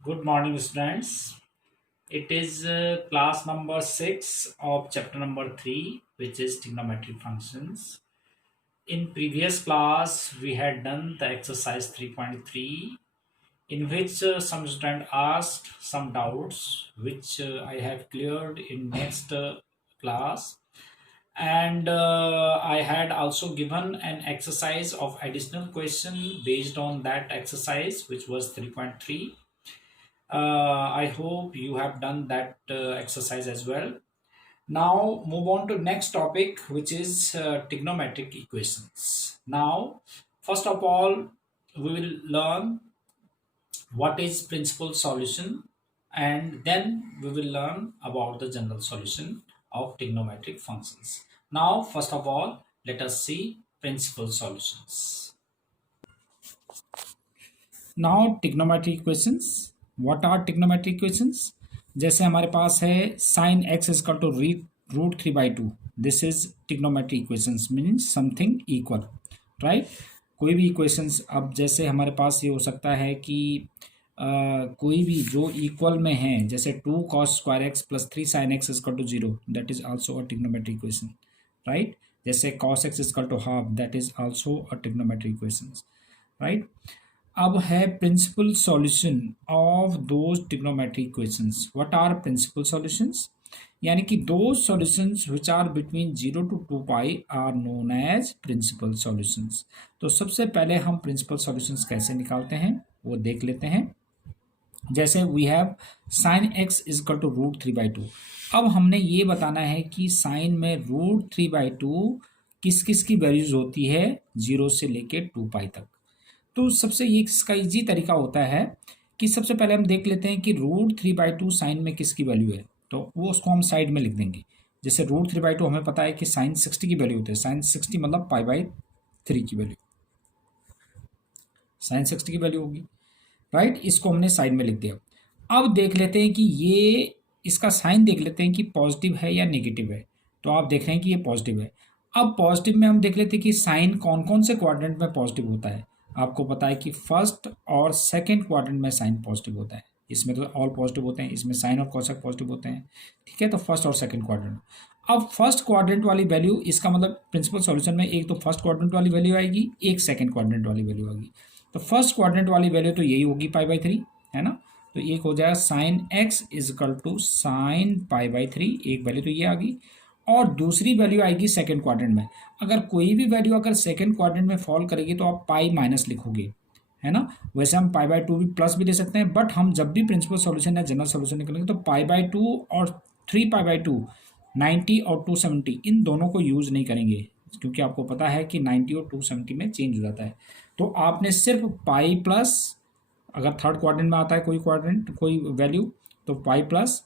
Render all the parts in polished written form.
Good morning, students. It is class number 6 of chapter number 3, which is trigonometric functions. In previous class, we had done the exercise 3.3, in which some student asked some doubts, which I have cleared in next class. And I had also given an exercise of additional question based on that exercise, which was 3.3. I hope you have done that exercise as well. Now move on to next topic, which is trigonometric equations. Now, first of all, we will learn what is principal solution, and then we will learn about the general solution of trigonometric functions. Now, first of all, let us see principal solutions. Now trigonometry equations. What are trigonometry equations? जैसे हमारे पास है sine x is equal to root 3/2. This is trigonometry equations, means something equal, right. कोई भी equations, अब जैसे हमारे पास ये हो सकता है कि कोई भी जो इक्वल में है, जैसे 2 cos square x plus 3 sin x is equal to 0, that is also a trigonometry equation, right. जैसे cos x is equal to half, that is also a trigonometry equation, right. अब है principal solution of those trigonometry equations. What are principal solutions? यानी कि दो solutions which are between 0 to 2π are known as principal solutions. तो सबसे पहले हम principal solutions कैसे निकालते हैं वो देख लेते हैं. जैसे we have sine x is equal to root 3/2. अब हमने ये बताना है कि साइन में रूट 3/2 किस किस की वैल्यूज होती है 0 से लेके 2π तक. तो सबसे ये इसका इजी तरीका होता है कि सबसे पहले हम देख लेते हैं कि रूट 3/2 साइन में किसकी वैल्यू है, तो वो उसको हम साइड में लिख देंगे. जैसे रूट 3/2 हमें पता है कि साइन 60 की वैल्यू होती है. साइन 60 मतलब π/3 की वैल्यू, साइन 60 की वैल्यू होगी, राइट. इसको हमने साइड में लिख दिया. अब देख लेते हैं कि ये इसका साइन देख लेते हैं कि पॉजिटिव है या नेगेटिव है. तो आप देख रहे हैं कि ये पॉजिटिव है. अब पॉजिटिव में हम देख लेते हैं कि साइन कौन कौन से क्वाड्रेंट में पॉजिटिव होता है. आपको पता है कि फर्स्ट और सेकंड क्वाड्रेंट में साइन पॉजिटिव होता है. इसमें तो ऑल पॉजिटिव होते हैं, इसमें साइन और कोसेक पॉजिटिव होते हैं, ठीक है. तो फर्स्ट और सेकंड क्वाड्रेंट. अब फर्स्ट क्वाड्रेंट वाली वैल्यू, इसका मतलब प्रिंसिपल सॉल्यूशन में एक तो फर्स्ट क्वाड्रेंट वाली वैल्यू आएगी, एक सेकंड क्वाड्रेंट वाली वैल्यू आएगी. तो फर्स्ट क्वाड्रेंट वाली वैल्यू तो यही होगी π/3, है ना. तो एक हो जाएगा sine x is equal to sine π/3, एक वैल्यू तो ये आ गई. और दूसरी वैल्यू आएगी सेकंड क्वाड्रेंट में. अगर कोई भी वैल्यू अगर सेकंड क्वाड्रेंट में फॉल करेगी तो आप पाई माइनस लिखोगे, है ना. वैसे हम π/2 भी प्लस भी ले सकते हैं, बट हम जब भी प्रिंसिपल सॉल्यूशन या जनरल सॉल्यूशन निकालेंगे तो π/2 और 3π/2, 90 और 270 इन दोनों को यूज़ नहीं करेंगे, क्योंकि आपको पता है कि 90 और 270 में चेंज हो जाता है. तो आपने सिर्फ पाई प्लस, अगर थर्ड क्वाड्रेंट में आता है कोई क्वाड्रेंट कोई वैल्यू तो पाई प्लस,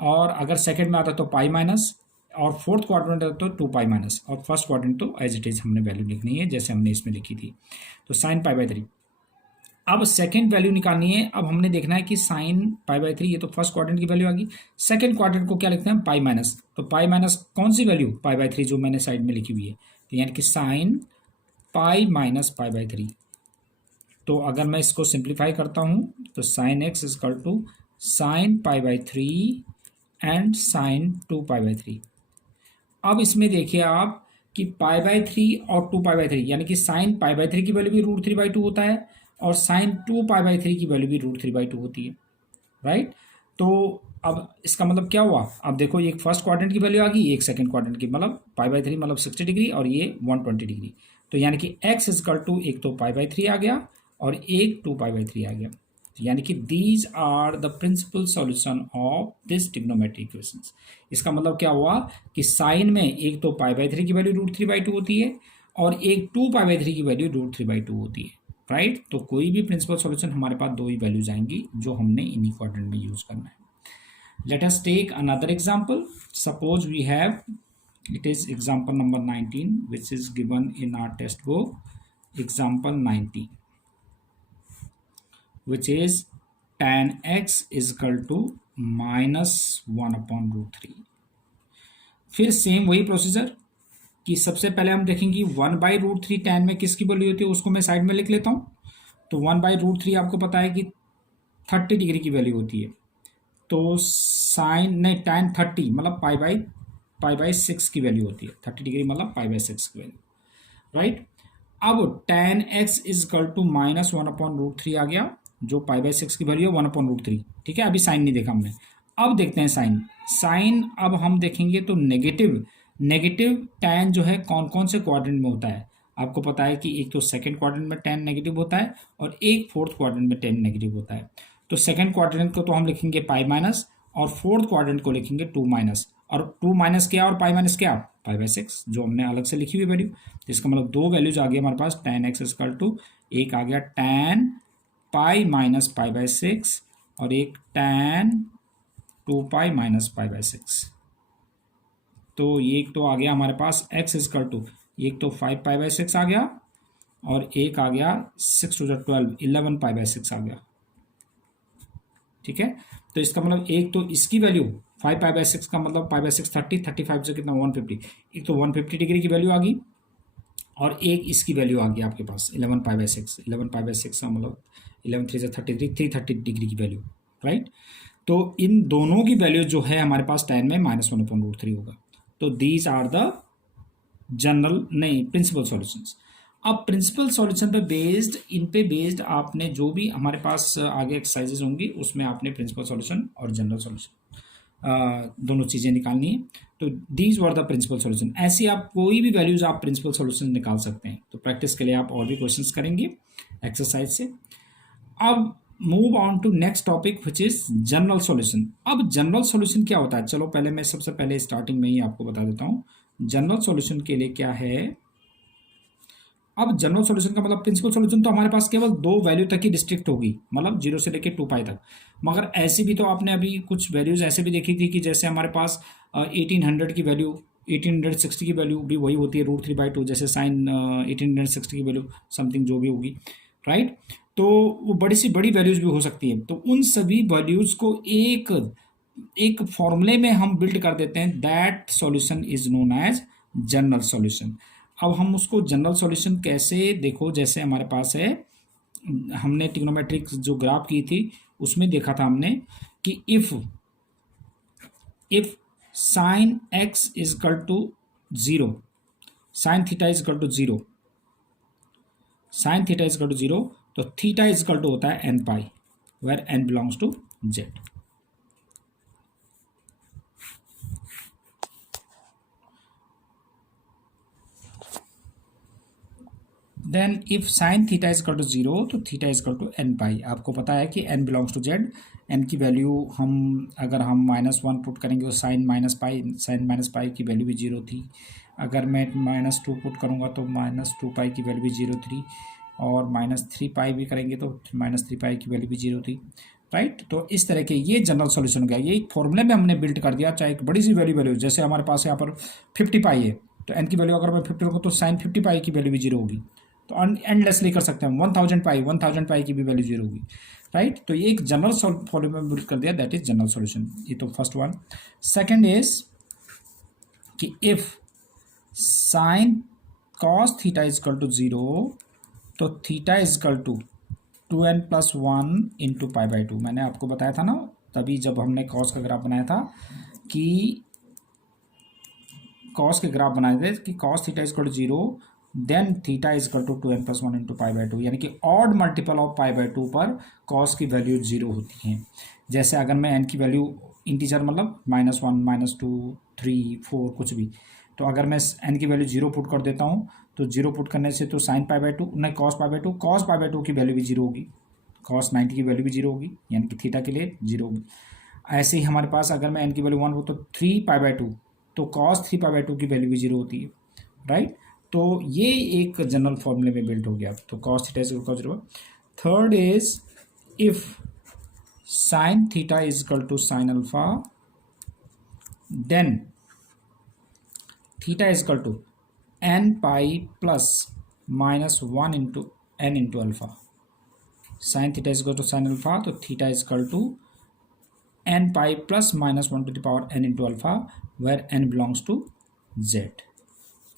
और अगर सेकंड में आता है तो पाई माइनस, और फोर्थ क्वाड्रेंट है तो 2π माइनस, और फर्स्ट क्वाड्रेंट तो एज इट इज हमने वैल्यू लिखनी है जैसे हमने इसमें लिखी थी. तो साइन π/3. अब सेकंड वैल्यू निकालनी है. अब हमने देखना है कि साइन π/3 ये तो फर्स्ट क्वाड्रेंट की वैल्यू आ गई. सेकंड क्वाड्रेंट को क्या लिखते हैं, पाई माइनस. तो पाई माइनस कौन सी वैल्यू, π/3 जो मैंने साइड में लिखी हुई है. तो यानी कि साइन पाई माइनस π/3. तो अगर मैं इसको सिंप्लीफाई करता हूँ तो sine x is equal to sine π/3 and sine 2π/3. अब इसमें देखिए आप कि π/3 और 2π/3, यानी कि साइन π/3 की वैल्यू भी रूट 3/2 होता है और साइन 2π/3 की वैल्यू भी रूट 3/2 होती है, राइट. तो अब इसका मतलब क्या हुआ, अब देखो एक फर्स्ट क्वाड्रेंट की वैल्यू आ गई, एक सेकंड क्वाड्रेंट की, मतलब π/3 मतलब 60 डिग्री और ये 120 डिग्री. तो यानी कि x इज इक्वल टू एक तो π/3 आ गया और एक 2π/3 आ गया. यानी कि these are the principal solution of this trigonometry equations. इसका मतलब क्या हुआ कि साइन में एक तो π/3 की वैल्यू रूट 3/2 होती है और एक 2π/3 की वैल्यू रूट 3/2 होती है, राइट. तो कोई भी प्रिंसिपल सॉल्यूशन हमारे पास दो ही वैल्यूज आएंगी जो हमने इन्हीं क्वाड्रेंट में यूज करना है. Let us take another example. Suppose we have, it is example number 19 which is given in our test book, example 19, which is tan x is equal to -1/√3. फिर सेम वही procedure कि सबसे पहले हम देखेंगे 1/√3 tan में किसकी वैल्यू होती है, उसको मैं साइड में लिख लेता हूँ. तो 1/√3 आपको पता है कि 30 डिग्री की वैल्यू होती है, तो साइन नहीं tan 30 मतलब पाई बाई 6 की वैल्यू होती है। 30 डिग्री मतलब पाई बाई 6 की वैल्यू, राइट। अब tan x is equal to -1/√3 आ गया, जो पाई बाई 6 की वैल्यू है 1/√3। ठीक है, अभी साइन नहीं देखा हमने। अब देखते हैं साइन। साइन अब हम देखेंगे तो नेगेटिव नेगेटिव tan जो है कौन कौन से क्वाड्रेंट में होता है। आपको पता है कि एक तो सेकंड क्वाड्रेंट में tan नेगेटिव होता है और एक फोर्थ क्वाड्रेंट में tan नेगेटिव होता है। तो सेकंड क्वाड्रेंट को तो हम लिखेंगे पाई माइनस, और फोर्थ क्वाड्रेंट को लिखेंगे 2 माइनस। और 2 माइनस क्या और पाई माइनस क्या, पाई बाई 6, जो हमने अलग से लिखी हुई वैल्यू। तो इसका मतलब दो वैल्यूज आ गई हमारे पास, tan x इक्वल टू, एक आ गया tan pi minus pi by 6 और एक tan 2 pi minus pi by 6। तो ये एक तो आ गया हमारे पास x इक्वल टू, एक तो 5 पाई बाई 6 आ गया और एक आ गया 6 × 2 = 12, 11 पाई बाई 6 आ गया। ठीक है, तो इसका मतलब एक तो इसकी वैल्यू 5 पाई बाई 6 का मतलब पाई बाई 6 30, 35 से कितना 150, एक तो 150 डिग्री की वैल्यू आ गई और एक इसकी वैल्यू आ गई आपके पास 11 पाई बाई 6। 11 पाई बाई 6 का मतलब 11 3 से 33, 330 डिग्री की वैल्यू, राइट। तो इन दोनों की वैल्यू जो है हमारे पास tan में -1/√3 होगा। तो दीज आर द जनरल नहीं प्रिंसिपल सॉल्यूशंस। अब प्रिंसिपल सॉल्यूशन पे बेस्ड, इन पे बेस्ड आपने जो भी हमारे पास आगे एक्सरसाइजेज होंगी उसमें आपने प्रिंसिपल सॉल्यूशन और जनरल सॉल्यूशन दोनों चीज़ें निकालनी है। तो these were the principal solution. ऐसी आप कोई भी वैल्यूज आप प्रिंसिपल सॉल्यूशन निकाल सकते हैं। तो प्रैक्टिस के लिए आप और भी क्वेश्चंस करेंगे एक्सरसाइज से। अब move on to next topic which is general solution. अब जनरल सॉल्यूशन क्या होता है, चलो पहले मैं सबसे पहले स्टार्टिंग में ही आपको बता देता हूँ जनरल सॉल्यूशन के लिए क्या है। अब जनरल सॉल्यूशन का मतलब प्रिंसिपल सॉल्यूशन तो हमारे पास केवल दो वैल्यू तक ही रिस्ट्रिक्ट होगी, मतलब 0 से लेकर 2 पाई तक। मगर ऐसी भी तो आपने अभी कुछ वैल्यूज ऐसे भी देखी थी कि जैसे हमारे पास 1800 की वैल्यू, 1860 की वैल्यू भी वही होती है √3/2, जैसे साइन 1860 की वैल्यू समथिंग जो भी होगी, राइट। तो वो बड़ी सी बड़ी वैल्यूज भी हो सकती है। तो उन सभी वैल्यूज को एक एक फॉर्मूले में हम बिल्ड कर देते हैं, that solution is known as general solution. अब हम उसको जनरल सॉल्यूशन कैसे, देखो जैसे हमारे पास है, हमने ट्रिग्नोमेट्रिक जो ग्राफ की थी उसमें देखा था हमने कि if sine x is equal to 0, sine theta is equal to 0, sine theta is equal to 0, तो थीटा इज इक्वल टू होता है n pi, where n belongs to z। Then if sine theta is equal to 0, तो theta is equal to n pi. आपको पता है कि n belongs to z, n की value हम अगर हम -1 पुट करेंगे तो साइन माइनस पाई की वैल्यू भी 0 थी। अगर मैं -2 पुट करूँगा तो -2 पाई की वैल्यू भी 0 थी, और -3 पाई भी करेंगे तो -3 पाई की वैल्यू भी 0 थी, राइट। तो इस तरह के ये जनरल सॉल्यूशन हो गया। ये एक फॉर्मूले में हमने बिल्ड कर दिया, चाहे एक बड़ी सी वैल्यू जैसे हमारे पास यहाँ पर 50 पाई है, तो n की वैल्यू अगर मैं 50 रखूँ तो साइन 50 पाई की वैल्यू भी 0 होगी। तो एंडलेसली कर सकते हैं। 1000 पाई की भी वैल्यू 0 होगी, राइट। तो ये एक जनरल फॉर्मूले में बिल्ड कर दिया, दैट इज जनरल सॉल्यूशन। ये तो फर्स्ट वन। सेकंड इज कि if sine cos theta is equal to 0, तो theta is equal to 2n+1 into पाई/2। मैंने आपको बताया था ना तभी जब हमने कॉस का ग्राफ बनाया था कि कॉस के ग्राफ बनाए थे कि cos theta is equal to 0, then theta is equal to 2n+1 into पाई/2, यानी कि ऑड मल्टीपल ऑफ पाई/2 पर कॉस की वैल्यू 0 होती है। जैसे अगर मैं n की वैल्यू इंटीजर मतलब -1 -2 3 4 कुछ भी, तो अगर मैं n की वैल्यू 0 पुट कर देता हूँ तो 0 पुट करने से तो साइन पाई/2 नहीं कॉस पाई/2 की वैल्यू भी 0 होगी, कॉस 90 की वैल्यू भी 0 होगी, यानी कि थीटा के लिए 0 होगी। ऐसे ही हमारे पास अगर मैं n की वैल्यू 1 हो तो 3 पाई/2, तो कॉस 3 पाई/2 की वैल्यू भी 0 होती है, राइट। तो ये एक जनरल फॉर्मूले में बिल्ड हो गया। तो cos theta is equal to 0। Third is if sine theta is equal to sine alpha, then theta is equal to n pi plus -1 into n into alpha. Sine theta is equal to sine alpha, तो theta is equal to n pi plus -1 to the power n into alpha, where n belongs to z,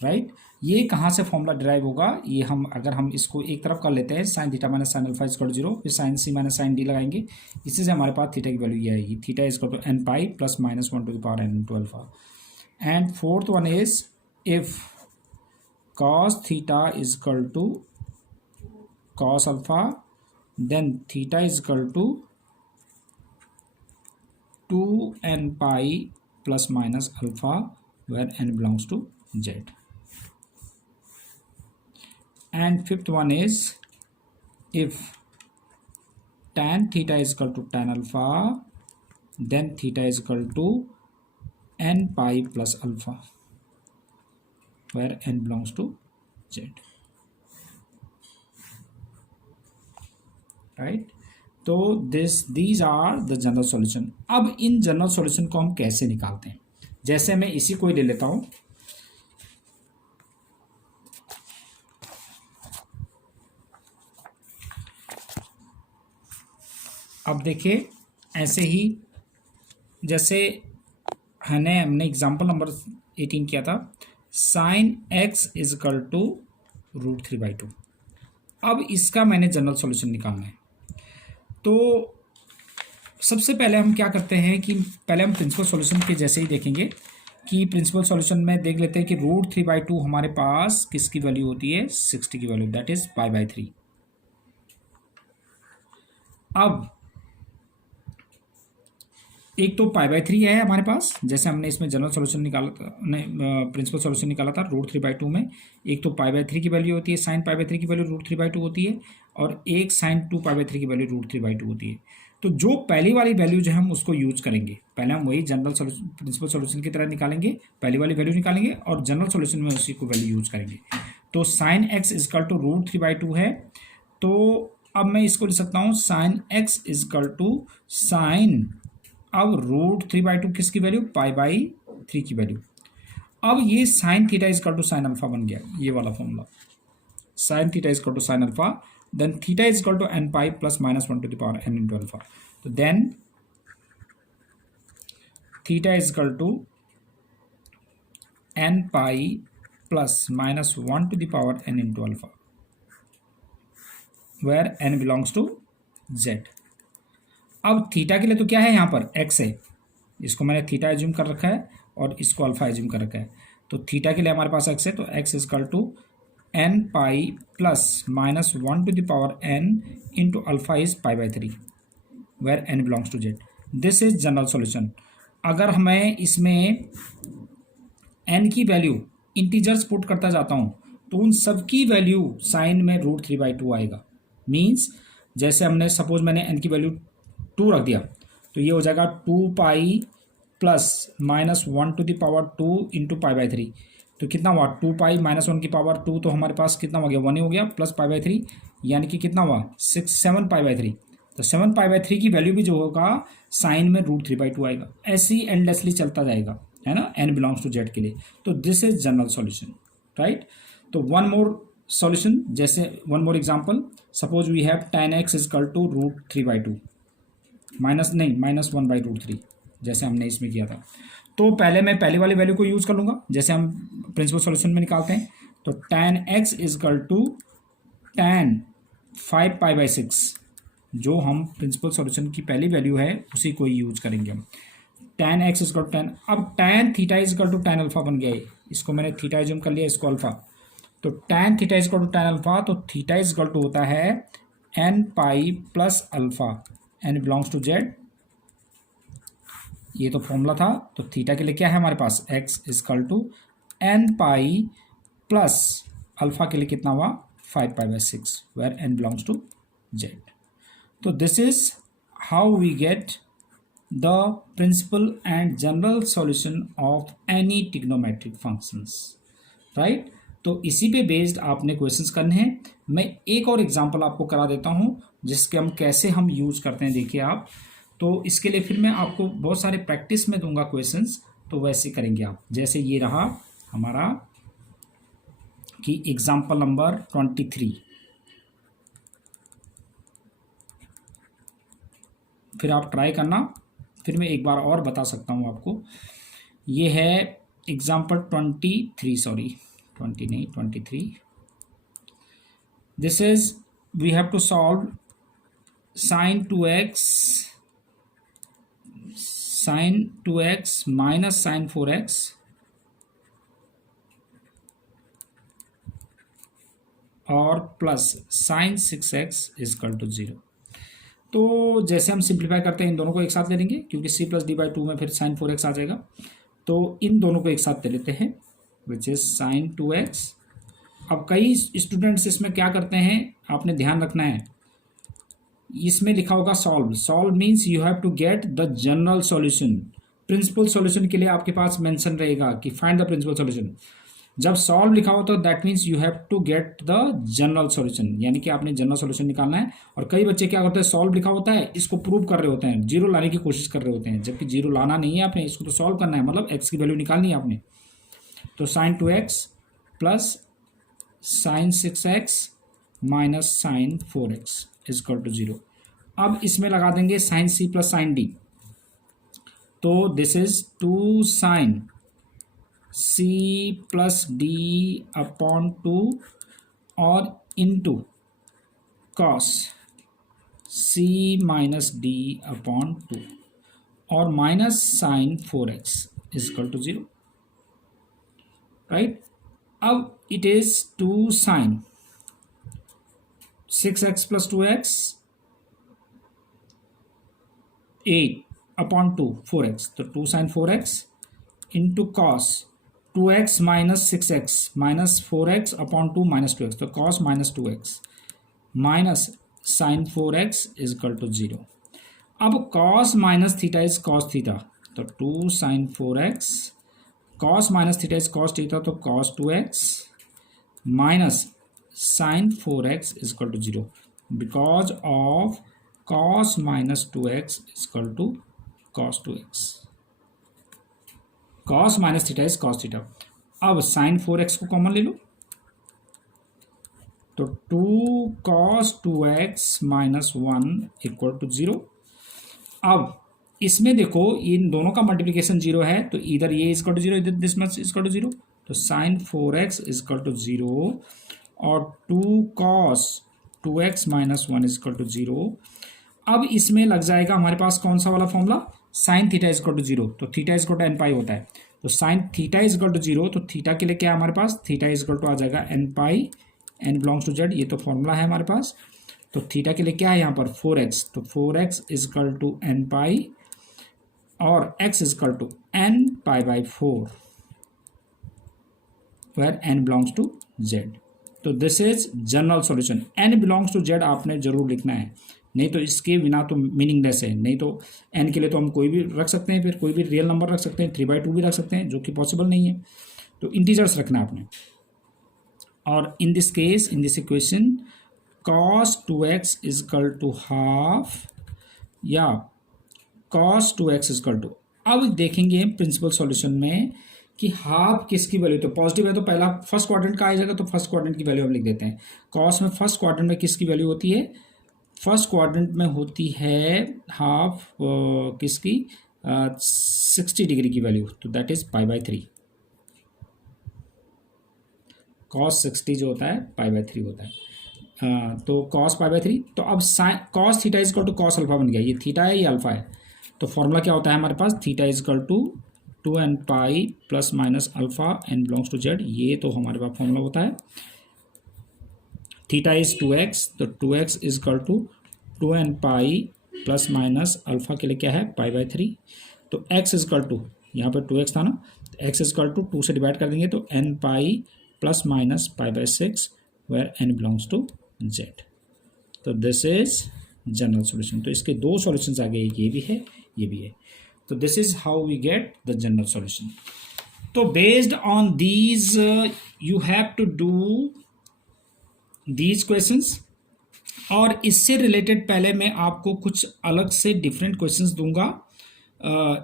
right. ये कहाँ से formula derive होगा, ये हम अगर हम इसको एक तरफ कर लेते हैं, sine theta minus sine alpha is equal to 0, फिर sine C minus sine D लगाएंगे, इसी से हमारे पास थीटा की वैल्यू ये आएगी, theta is equal to n pi plus minus 1 to the power n into alpha. And fourth one is if cos theta is equal to cos alpha, then theta is equal to 2n pi plus minus alpha where n belongs to z. And fifth one is if tan theta is equal to tan alpha, then theta is equal to n pi plus alpha where n belongs to z, right? तो these are the general solution। अब in general solution को हम कैसे निकालते हैं, जैसे मैं इसी को ही ले लेता हूं, अब देखिए ऐसे ही जैसे हमने एग्जाम्पल नंबर 18 किया था, sine x is equal to √3/2। अब इसका मैंने जनरल सॉल्यूशन निकालना है। तो सबसे पहले हम क्या करते हैं कि पहले हम प्रिंसिपल सॉल्यूशन के जैसे ही देखेंगे कि प्रिंसिपल सॉल्यूशन में देख लेते हैं कि √3/2 हमारे पास किसकी वैल्यू होती है, 60 की वैल्यू, दैट इज π/3। अब एक तो π/3 है हमारे पास, जैसे हमने इसमें जनरल सॉल्यूशन निकाला था, प्रिंसिपल सॉल्यूशन निकाला था √3/2 में, एक तो π/3 की वैल्यू होती है, साइन π/3 की वैल्यू √3/2 होती है, और एक साइन 2π/3 की वैल्यू √3/2 होती है। तो जो पहली वाली वैल्यू जो हम उसको यूज करेंगे, पहले हम वही जनरल सॉल्यूशन प्रिंसिपल सॉल्यूशन की तरह निकालेंगे, पहली वाली वैल्यू निकालेंगे और जनरल सॉल्यूशन में उसी को वैल्यू यूज करेंगे। तो साइन एक्स इजकल टू √3/2 है, तो अब मैं इसको लिख सकता हूँ sine x is equal to sine, अब √3/2 किसकी वैल्यू, π/3 की वैल्यू। अब ये sine theta is equal to sine alpha बन गया, ये वाला formula, sine theta is equal to sine alpha, then theta is equal to n pi plus minus 1 to the power n into alpha. तो then theta is equal to n pi plus minus 1 to the power n into alpha where n belongs to z। अब theta के लिए तो क्या है, यहाँ पर x है, इसको मैंने थीटा एज्यूम कर रखा है और इसको अल्फा एज्यूम कर रखा है। तो थीटा के लिए हमारे पास x है, तो x is equal to n pi plus minus 1 to the power n into alpha is π/3 where n belongs to z। This is general solution. अगर मैं इसमें n की वैल्यू इंटीजर्स पुट करता जाता हूँ तो उन सब की वैल्यू साइन में √3/2 आएगा। मीन्स जैसे हमने सपोज मैंने n की वैल्यू 2 रख दिया, तो ये हो जाएगा 2 pi plus minus 1 to the power 2 into π/3। तो कितना हुआ, 2 पाई माइनस 1 की पावर 2, तो हमारे पास कितना हो गया, 1 ही हो गया, प्लस π/3 यानी कि कितना हुआ, 7 π/3। तो 7 π/3 की वैल्यू भी जो होगा साइन में √3/2 आएगा। ऐसे ही एंडलेसली चलता जाएगा, है ना, n बिलोंग्स टू z के लिए। तो this is general solution, right. तो वन मोर सॉल्यूशन, जैसे one more example, suppose we have tan x is equal to √3/2 minus 1/√3, जैसे हमने इसमें किया था। तो पहले मैं पहले वाली वैल्यू को यूज कर लूँगा, जैसे हम प्रिंसिपल सॉल्यूशन में निकालते हैं। तो tan x is equal to tan 5π/6, जो हम प्रिंसिपल सॉल्यूशन की पहली वैल्यू है उसी को यूज करेंगे हम। tan x is equal to tan, अब tan theta is equal to tan alpha बन गया है, इसको मैंने थीटा एज्यूम कर लिया, इसको अल्फा। तो tan theta is equal to tan alpha, तो थीटा इजकल टू होता है n pi plus alpha, n belongs to z। ये तो फॉर्मूला था। तो थीटा के लिए क्या है हमारे पास, x is equal to n pi plus alpha के लिए कितना हुआ, 5π/6 where n belongs to z। तो this is how we get the principal and general solution of any trigonometric functions, right. तो इसी पे बेस्ड आपने क्वेश्चंस करने हैं। मैं एक और एग्जांपल आपको करा देता हूं जिसके हम कैसे हम यूज करते हैं, देखिए आप। तो इसके लिए फिर मैं आपको बहुत सारे प्रैक्टिस में दूंगा क्वेश्चंस, तो वैसे करेंगे आप। जैसे ये रहा हमारा कि एग्जांपल नंबर 23, फिर आप ट्राई करना, फिर मैं एक बार और बता सकता हूँ आपको। ये है एग्जांपल 23, 20 नहीं 23. This is we have to solve sin 2x minus sin 4x और plus sin 6x is equal to 0. तो जैसे हम सिंप्लीफाई करते हैं इन दोनों को एक साथ ले लेंगे क्योंकि c प्लस डी बाई 2 में फिर sin 4x आ जाएगा. तो इन दोनों को एक साथ ले लेते हैं विच इज sin 2x. अब कई स्टूडेंट्स इसमें क्या करते हैं, आपने ध्यान रखना है, इसमें लिखा होगा solve. Solve means you have to get the general solution. Principal solution के लिए आपके पास मेंशन रहेगा कि फाइंड द प्रिंसिपल सॉल्यूशन. जब सॉल्व लिखा हो तो that means you have to get the general solution, यानी कि आपने जनरल सॉल्यूशन निकालना है. और कई बच्चे क्या करते हैं, सॉल्व लिखा होता है इसको प्रूव कर रहे होते हैं, जीरो लाने की कोशिश कर रहे होते हैं, जबकि जीरो लाना नहीं है आपने, इसको तो सॉल्व करना है, मतलब एक्स की वैल्यू निकालनी है आपने. तो sin 2x plus sin 6x minus sin 4x is equal to 0. अब इसमें लगा देंगे sin c plus sin d. तो this is 2 sin c plus D upon 2 और into cos c minus D upon 2 और minus sin 4x is equal to 0. Right. अब it is 2 sin 6x plus 2x 8 upon 2 4x. तो 2 sin 4x into cos 2x minus 6x minus 4x upon 2 minus 2x. तो cos minus 2x minus sin 4x is equal to 0. अब cos minus theta is cos theta. तो 2 sin 4x cos minus theta is cos theta, तो cos 2x minus sin 4x is equal to 0 because of cos minus 2x is equal to cos 2x. cos minus theta is cos theta. अब sin 4x को common ले लो तो 2 cos 2x minus 1 equal to 0. अब इसमें देखो इन दोनों का मल्टीप्लिकेशन 0 है, तो इधर ये इजकल टू 0 इधर दिस मच इजकल टू 0. तो sin 4x इजकल टू 0 और 2 cos 2x minus 1 is equal to 0. अब इसमें लग जाएगा हमारे पास कौन सा वाला formula, sin theta is equal to 0. तो theta is equal to n pi होता है. तो sin थीटा इजकल टू 0, तो थीटा के लिए क्या है हमारे पास, थीटा इजकल टू आ जाएगा n pi, n belongs to Z, ये तो फॉर्मूला है हमारे पास. तो थीटा के लिए क्या है यहाँ पर 4x. तो 4x is equal to n pi और x is equal to n pi by 4 where n belongs to z. तो this is general solution. n belongs to z आपने जरूर लिखना है, नहीं तो इसके बिना तो मीनिंगलेस है. नहीं तो n के लिए तो हम कोई भी रख सकते हैं, फिर कोई भी रियल नंबर रख सकते हैं, 3/2 भी रख सकते हैं, जो कि पॉसिबल नहीं है. तो इंटीजर्स रखना है आपने. और in this case, in this equation cos 2x is equal to half या cos 2x इजकल टू. अब देखेंगे प्रिंसिपल सॉल्यूशन में कि हाफ किसकी वैल्यू, तो पॉजिटिव है तो पहला फर्स्ट क्वाड्रेंट का आ जाएगा, तो फर्स्ट क्वाड्रेंट की वैल्यू हम लिख देते हैं. कॉस में फर्स्ट क्वाड्रेंट में किसकी वैल्यू होती है, फर्स्ट क्वाड्रेंट में होती है हाफ किसकी 60 डिग्री की वैल्यू, तो that is pi by 3. Cos 60 जो होता है पाई बाई 3 होता है. तो कॉस पाई बाई 3. तो अब cos theta is equal to cos alpha बन गया. ये थीटा है ये अल्फा है. तो फॉर्मूला क्या होता है हमारे पास, theta is equal to 2n pi plus minus alpha n belongs to Z. ये तो हमारे पास फॉर्मूला होता है. थीटा इज 2x, तो 2x is equal to 2n pi plus minus alpha के लिए क्या है पाई बाई 3. तो x इजकल टू, यहाँ पर 2x था ना, तो x इजकल टू 2 से डिवाइड कर देंगे तो n pi plus minus pi by 6 where n belongs to z. तो दिस इज जनरल सॉल्यूशन. तो इसके दो सॉल्यूशंस आ गए, ये भी है ये भी है. तो this is how we get the general solution. तो based on these you have to do these questions. और इससे रिलेटेड पहले मैं आपको कुछ अलग से डिफरेंट क्वेश्चंस दूंगा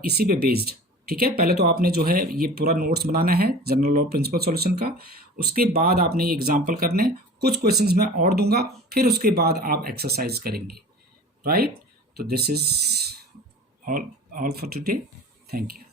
इसी पे बेस्ड. ठीक है, पहले तो आपने जो है ये पूरा नोट्स बनाना है जनरल और प्रिंसिपल सॉल्यूशन का. उसके बाद आपने ये एग्जाम्पल करने, कुछ क्वेश्चंस मैं और दूंगा, फिर उसके बाद आप एक्सरसाइज करेंगे. राइट. तो this is all for today. Thank you.